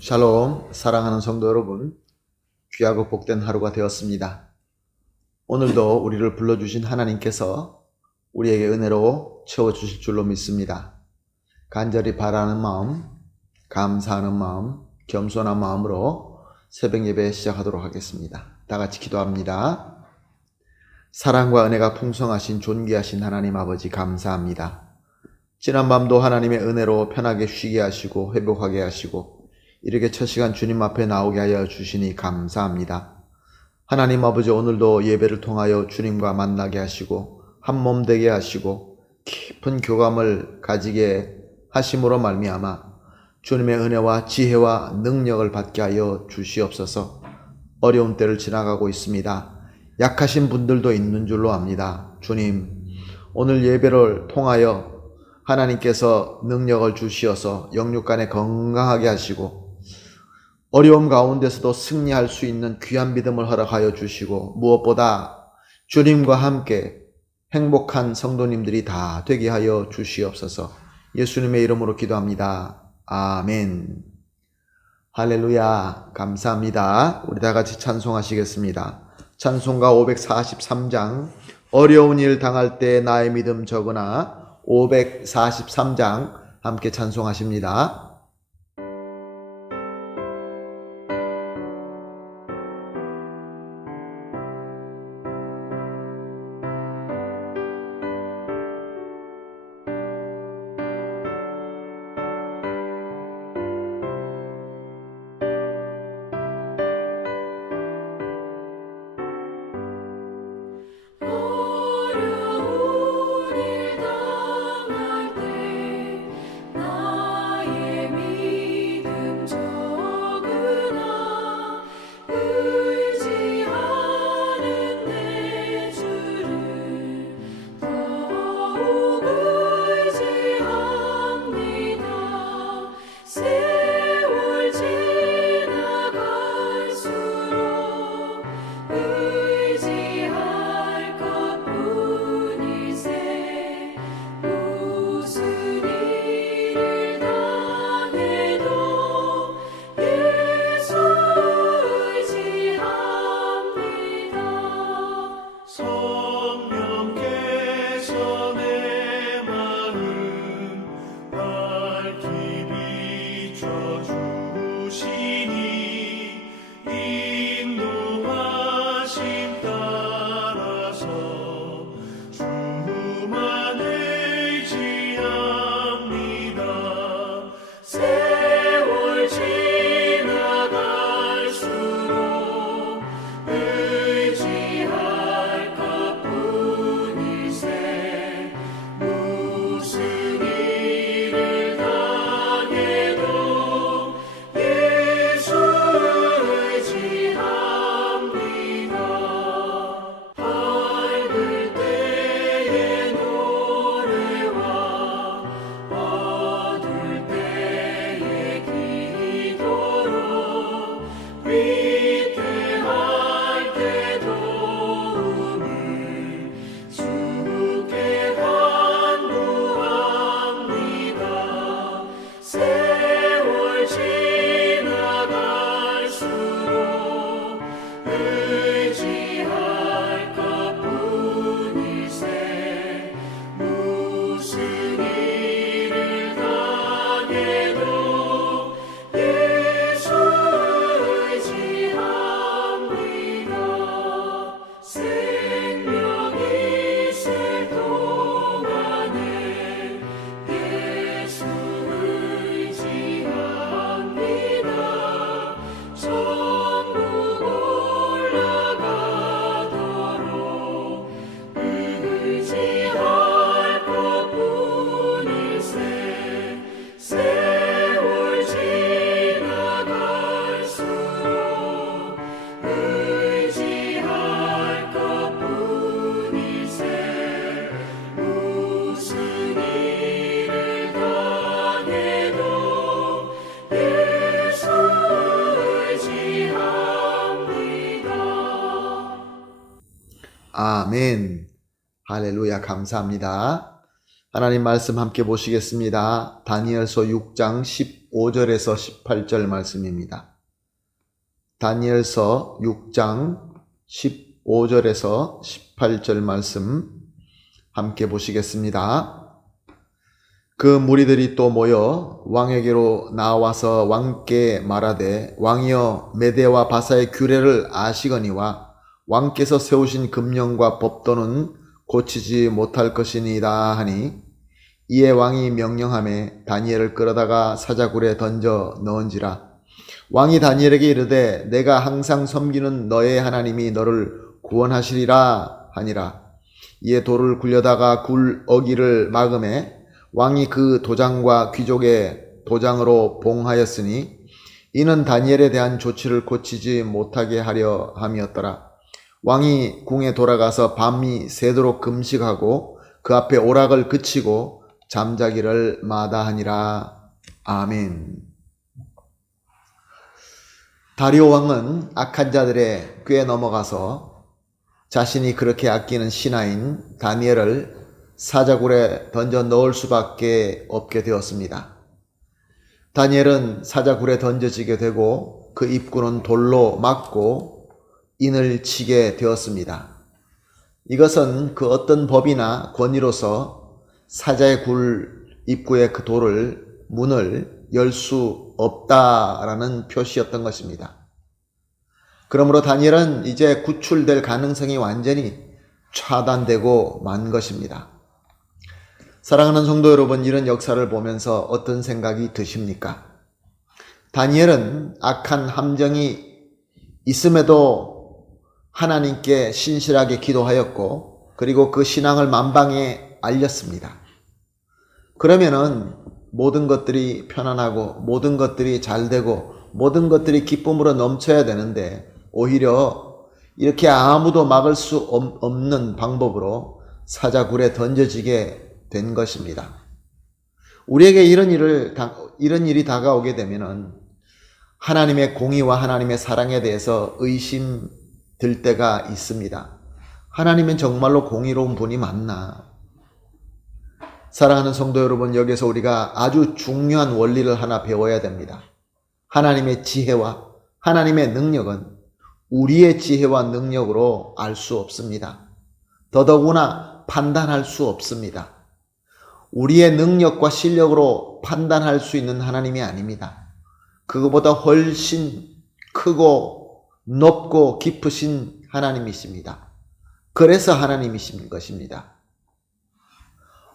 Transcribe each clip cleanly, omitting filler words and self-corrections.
샬롬, 사랑하는 성도 여러분, 귀하고 복된 하루가 되었습니다. 오늘도 우리를 불러주신 하나님께서 우리에게 은혜로 채워주실 줄로 믿습니다. 간절히 바라는 마음, 감사하는 마음, 겸손한 마음으로 새벽 예배 시작하도록 하겠습니다. 다 같이 기도합니다. 사랑과 은혜가 풍성하신 존귀하신 하나님 아버지 감사합니다. 지난밤도 하나님의 은혜로 편하게 쉬게 하시고 회복하게 하시고 이렇게 첫 시간 주님 앞에 나오게 하여 주시니 감사합니다. 하나님 아버지, 오늘도 예배를 통하여 주님과 만나게 하시고 한 몸 되게 하시고 깊은 교감을 가지게 하심으로 말미암아 주님의 은혜와 지혜와 능력을 받게 하여 주시옵소서. 어려운 때를 지나가고 있습니다. 약하신 분들도 있는 줄로 압니다. 주님, 오늘 예배를 통하여 하나님께서 능력을 주시어서 영육간에 건강하게 하시고 어려움 가운데서도 승리할 수 있는 귀한 믿음을 허락하여 주시고 무엇보다 주님과 함께 행복한 성도님들이 다 되게 하여 주시옵소서. 예수님의 이름으로 기도합니다. 아멘. 할렐루야. 감사합니다. 우리 다 같이 찬송하시겠습니다. 찬송가 543장 어려운 일 당할 때 나의 믿음 적으나 543장 함께 찬송하십니다. 아멘. 할렐루야. 감사합니다. 하나님 말씀 함께 보시겠습니다. 다니엘서 6장 15절에서 18절 말씀입니다. 다니엘서 6장 15절에서 18절 말씀 함께 보시겠습니다. 그 무리들이 또 모여 왕에게로 나와서 왕께 말하되 왕이여 메대와 바사의 규례를 아시거니와 왕께서 세우신 금령과 법도는 고치지 못할 것이니이다 하니 이에 왕이 명령하매 다니엘을 끌어다가 사자굴에 던져 넣은지라. 왕이 다니엘에게 이르되 내가 항상 섬기는 너의 하나님이 너를 구원하시리라 하니라. 이에 돌을 굴려다가 굴 어기를 막음에 왕이 그 도장과 귀족의 도장으로 봉하였으니 이는 다니엘에 대한 조치를 고치지 못하게 하려 함이었더라. 왕이 궁에 돌아가서 밤이 새도록 금식하고 그 앞에 오락을 그치고 잠자기를 마다하니라. 아멘. 다리오 왕은 악한 자들의 꾀에 넘어가서 자신이 그렇게 아끼는 신하인 다니엘을 사자굴에 던져 넣을 수밖에 없게 되었습니다. 다니엘은 사자굴에 던져지게 되고 그 입구는 돌로 막고 인을 치게 되었습니다. 이것은 그 어떤 법이나 권위로서 사자의 굴 입구의 그 문을 열 수 없다라는 표시였던 것입니다. 그러므로 다니엘은 이제 구출될 가능성이 완전히 차단되고 만 것입니다. 사랑하는 성도 여러분, 이런 역사를 보면서 어떤 생각이 드십니까? 다니엘은 악한 함정이 있음에도 하나님께 신실하게 기도하였고 그리고 그 신앙을 만방에 알렸습니다. 그러면은 모든 것들이 편안하고 모든 것들이 잘되고 모든 것들이 기쁨으로 넘쳐야 되는데 오히려 이렇게 아무도 막을 수 없는 방법으로 사자굴에 던져지게 된 것입니다. 우리에게 이런 일이 다가오게 되면은 하나님의 공의와 하나님의 사랑에 대해서 의심될 때가 있습니다. 하나님은 정말로 공의로운 분이 맞나? 사랑하는 성도 여러분, 여기서 우리가 아주 중요한 원리를 하나 배워야 됩니다. 하나님의 지혜와 하나님의 능력은 우리의 지혜와 능력으로 알 수 없습니다. 더더구나 판단할 수 없습니다. 우리의 능력과 실력으로 판단할 수 있는 하나님이 아닙니다. 그것보다 훨씬 크고 높고 깊으신 하나님이십니다. 그래서 하나님이신 것입니다.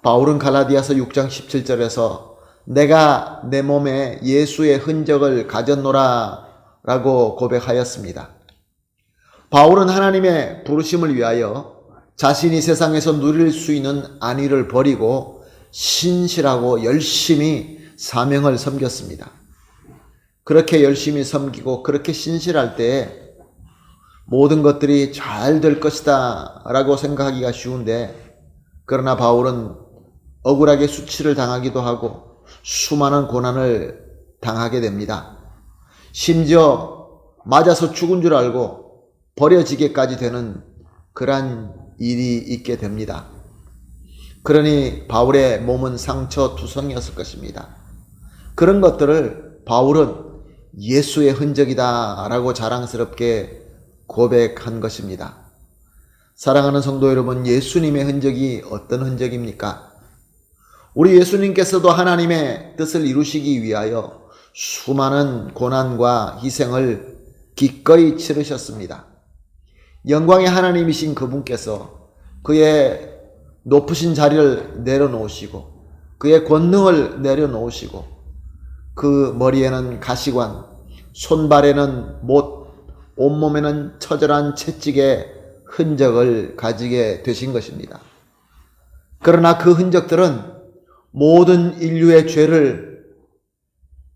바울은 갈라디아서 6장 17절에서 내가 내 몸에 예수의 흔적을 가졌노라 라고 고백하였습니다. 바울은 하나님의 부르심을 위하여 자신이 세상에서 누릴 수 있는 안위를 버리고 신실하고 열심히 사명을 섬겼습니다. 그렇게 열심히 섬기고 그렇게 신실할 때에 모든 것들이 잘 될 것이다 라고 생각하기가 쉬운데, 그러나 바울은 억울하게 수치를 당하기도 하고 수많은 고난을 당하게 됩니다. 심지어 맞아서 죽은 줄 알고 버려지게까지 되는 그러한 일이 있게 됩니다. 그러니 바울의 몸은 상처투성이었을 것입니다. 그런 것들을 바울은 예수의 흔적이다 라고 자랑스럽게 고백한 것입니다. 사랑하는 성도 여러분, 예수님의 흔적이 어떤 흔적입니까? 우리 예수님께서도 하나님의 뜻을 이루시기 위하여 수많은 고난과 희생을 기꺼이 치르셨습니다. 영광의 하나님이신 그분께서 그의 높으신 자리를 내려놓으시고 그의 권능을 내려놓으시고 그 머리에는 가시관, 손발에는 못, 온몸에는 처절한 채찍의 흔적을 가지게 되신 것입니다. 그러나 그 흔적들은 모든 인류의 죄를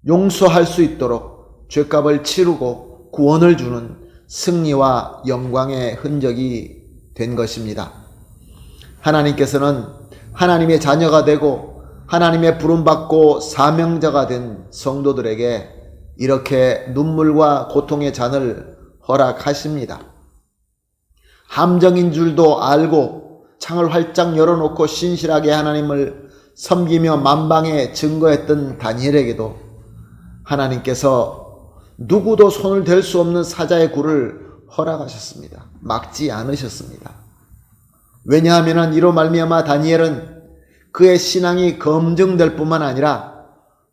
용서할 수 있도록 죄값을 치르고 구원을 주는 승리와 영광의 흔적이 된 것입니다. 하나님께서는 하나님의 자녀가 되고 하나님의 부름받고 사명자가 된 성도들에게 이렇게 눈물과 고통의 잔을 허락하십니다. 함정인 줄도 알고 창을 활짝 열어놓고 신실하게 하나님을 섬기며 만방에 증거했던 다니엘에게도 하나님께서 누구도 손을 댈 수 없는 사자의 굴을 허락하셨습니다. 막지 않으셨습니다. 왜냐하면 이로 말미암아 다니엘은 그의 신앙이 검증될 뿐만 아니라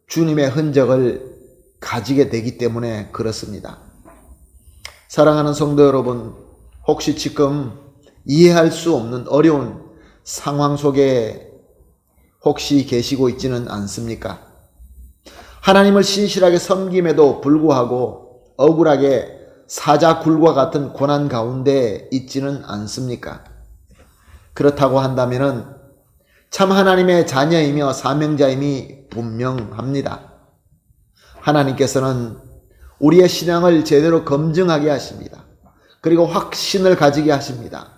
주님의 흔적을 가지게 되기 때문에 그렇습니다. 사랑하는 성도 여러분, 혹시 지금 이해할 수 없는 어려운 상황 속에 혹시 계시고 있지는 않습니까? 하나님을 신실하게 섬김에도 불구하고 억울하게 사자굴과 같은 고난 가운데 있지는 않습니까? 그렇다고 한다면 참 하나님의 자녀이며 사명자임이 분명합니다. 하나님께서는 우리의 신앙을 제대로 검증하게 하십니다. 그리고 확신을 가지게 하십니다.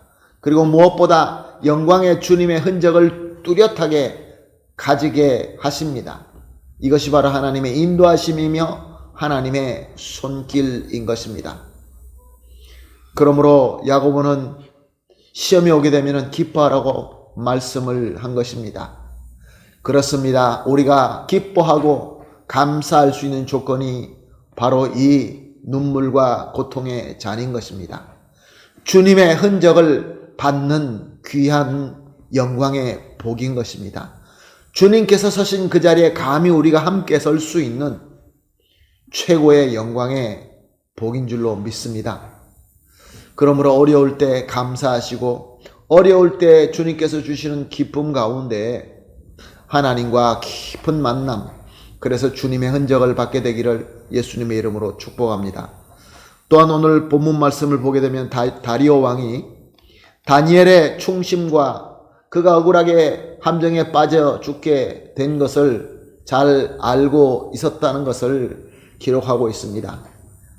그리고 무엇보다 영광의 주님의 흔적을 뚜렷하게 가지게 하십니다. 이것이 바로 하나님의 인도하심이며 하나님의 손길인 것입니다. 그러므로 야고보는 시험이 오게 되면 기뻐하라고 말씀을 한 것입니다. 그렇습니다. 우리가 기뻐하고 감사할 수 있는 조건이 바로 이 눈물과 고통의 잔인 것입니다. 주님의 흔적을 받는 귀한 영광의 복인 것입니다. 주님께서 서신 그 자리에 감히 우리가 함께 설 수 있는 최고의 영광의 복인 줄로 믿습니다. 그러므로 어려울 때 감사하시고 어려울 때 주님께서 주시는 기쁨 가운데 하나님과 깊은 만남, 그래서 주님의 흔적을 받게 되기를 예수님의 이름으로 축복합니다. 또한 오늘 본문 말씀을 보게 되면 다리오 왕이 다니엘의 충심과 그가 억울하게 함정에 빠져 죽게 된 것을 잘 알고 있었다는 것을 기록하고 있습니다.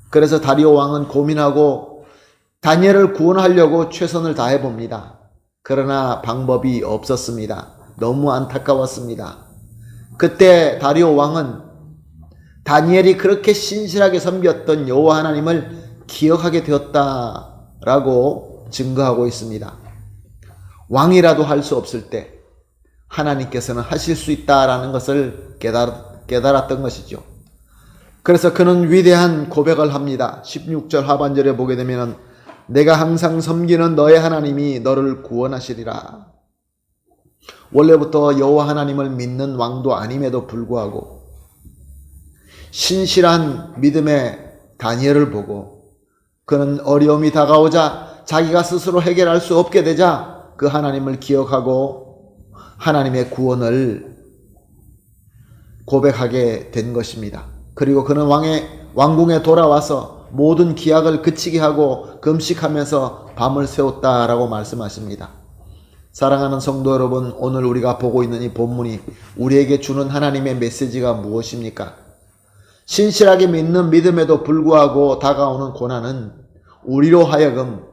그래서 다리오 왕은 고민하고 다니엘을 구원하려고 최선을 다해 봅니다. 그러나 방법이 없었습니다. 너무 안타까웠습니다. 그때 다리오 왕은 다니엘이 그렇게 신실하게 섬겼던 여호와 하나님을 기억하게 되었다라고 증거하고 있습니다. 왕이라도 할 수 없을 때 하나님께서는 하실 수 있다라는 것을 깨달았던 것이죠. 그래서 그는 위대한 고백을 합니다. 16절 하반절에 보게 되면 내가 항상 섬기는 너의 하나님이 너를 구원하시리라. 원래부터 여호와 하나님을 믿는 왕도 아님에도 불구하고 신실한 믿음의 다니엘을 보고 그는 어려움이 다가오자 자기가 스스로 해결할 수 없게 되자 그 하나님을 기억하고 하나님의 구원을 고백하게 된 것입니다. 그리고 그는 왕궁에 돌아와서 모든 기약을 그치게 하고 금식하면서 밤을 새웠다라고 말씀하십니다. 사랑하는 성도 여러분, 오늘 우리가 보고 있는 이 본문이 우리에게 주는 하나님의 메시지가 무엇입니까? 신실하게 믿는 믿음에도 불구하고 다가오는 고난은 우리로 하여금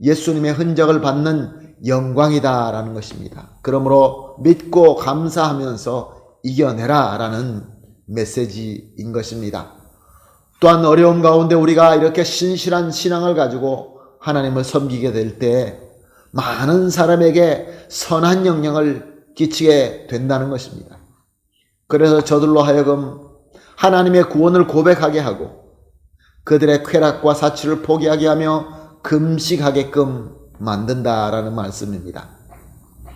예수님의 흔적을 받는 영광이다라는 것입니다. 그러므로 믿고 감사하면서 이겨내라 라는 메시지인 것입니다. 또한 어려움 가운데 우리가 이렇게 신실한 신앙을 가지고 하나님을 섬기게 될 때 많은 사람에게 선한 영향을 끼치게 된다는 것입니다. 그래서 저들로 하여금 하나님의 구원을 고백하게 하고 그들의 쾌락과 사치를 포기하게 하며 금식하게끔 만든다라는 말씀입니다.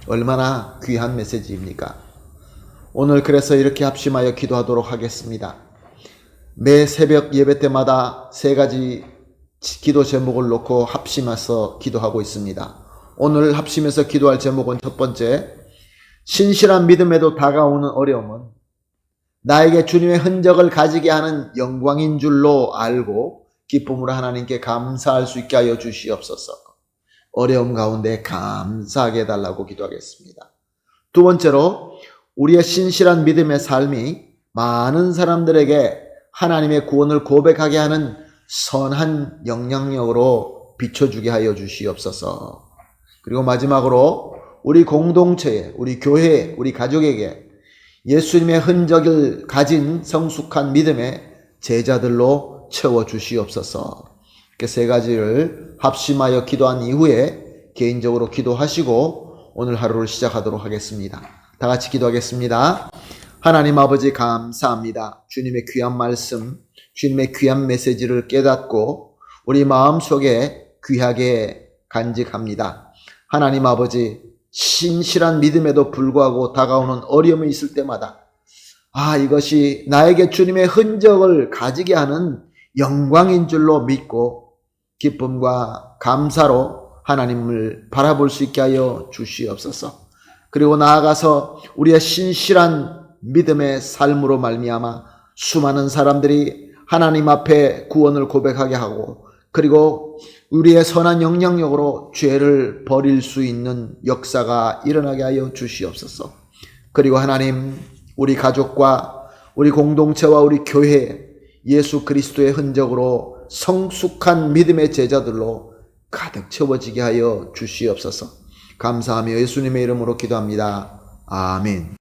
얼마나 귀한 메시지입니까? 오늘 그래서 이렇게 합심하여 기도하도록 하겠습니다. 매 새벽 예배 때마다 세 가지 기도 제목을 놓고 합심해서 기도하고 있습니다. 오늘 합심해서 기도할 제목은 첫 번째, 신실한 믿음에도 다가오는 어려움은 나에게 주님의 흔적을 가지게 하는 영광인 줄로 알고 기쁨으로 하나님께 감사할 수 있게 하여 주시옵소서. 어려움 가운데 감사하게 해달라고 기도하겠습니다. 두 번째로, 우리의 신실한 믿음의 삶이 많은 사람들에게 하나님의 구원을 고백하게 하는 선한 영향력으로 비춰주게 하여 주시옵소서. 그리고 마지막으로 우리 공동체에, 우리 교회에, 우리 가족에게 예수님의 흔적을 가진 성숙한 믿음의 제자들로 채워주시옵소서. 이렇게 세 가지를 합심하여 기도한 이후에 개인적으로 기도하시고 오늘 하루를 시작하도록 하겠습니다. 다 같이 기도하겠습니다. 하나님 아버지 감사합니다. 주님의 귀한 말씀, 주님의 귀한 메시지를 깨닫고 우리 마음속에 귀하게 간직합니다. 하나님 아버지, 신실한 믿음에도 불구하고 다가오는 어려움이 있을 때마다 이것이 나에게 주님의 흔적을 가지게 하는 영광인 줄로 믿고 기쁨과 감사로 하나님을 바라볼 수 있게 하여 주시옵소서. 그리고 나아가서 우리의 신실한 믿음의 삶으로 말미암아 수많은 사람들이 하나님 앞에 구원을 고백하게 하고, 그리고 우리의 선한 영향력으로 죄를 버릴 수 있는 역사가 일어나게 하여 주시옵소서. 그리고 하나님, 우리 가족과 우리 공동체와 우리 교회, 예수 그리스도의 흔적으로 성숙한 믿음의 제자들로 가득 채워지게 하여 주시옵소서. 감사하며 예수님의 이름으로 기도합니다. 아멘.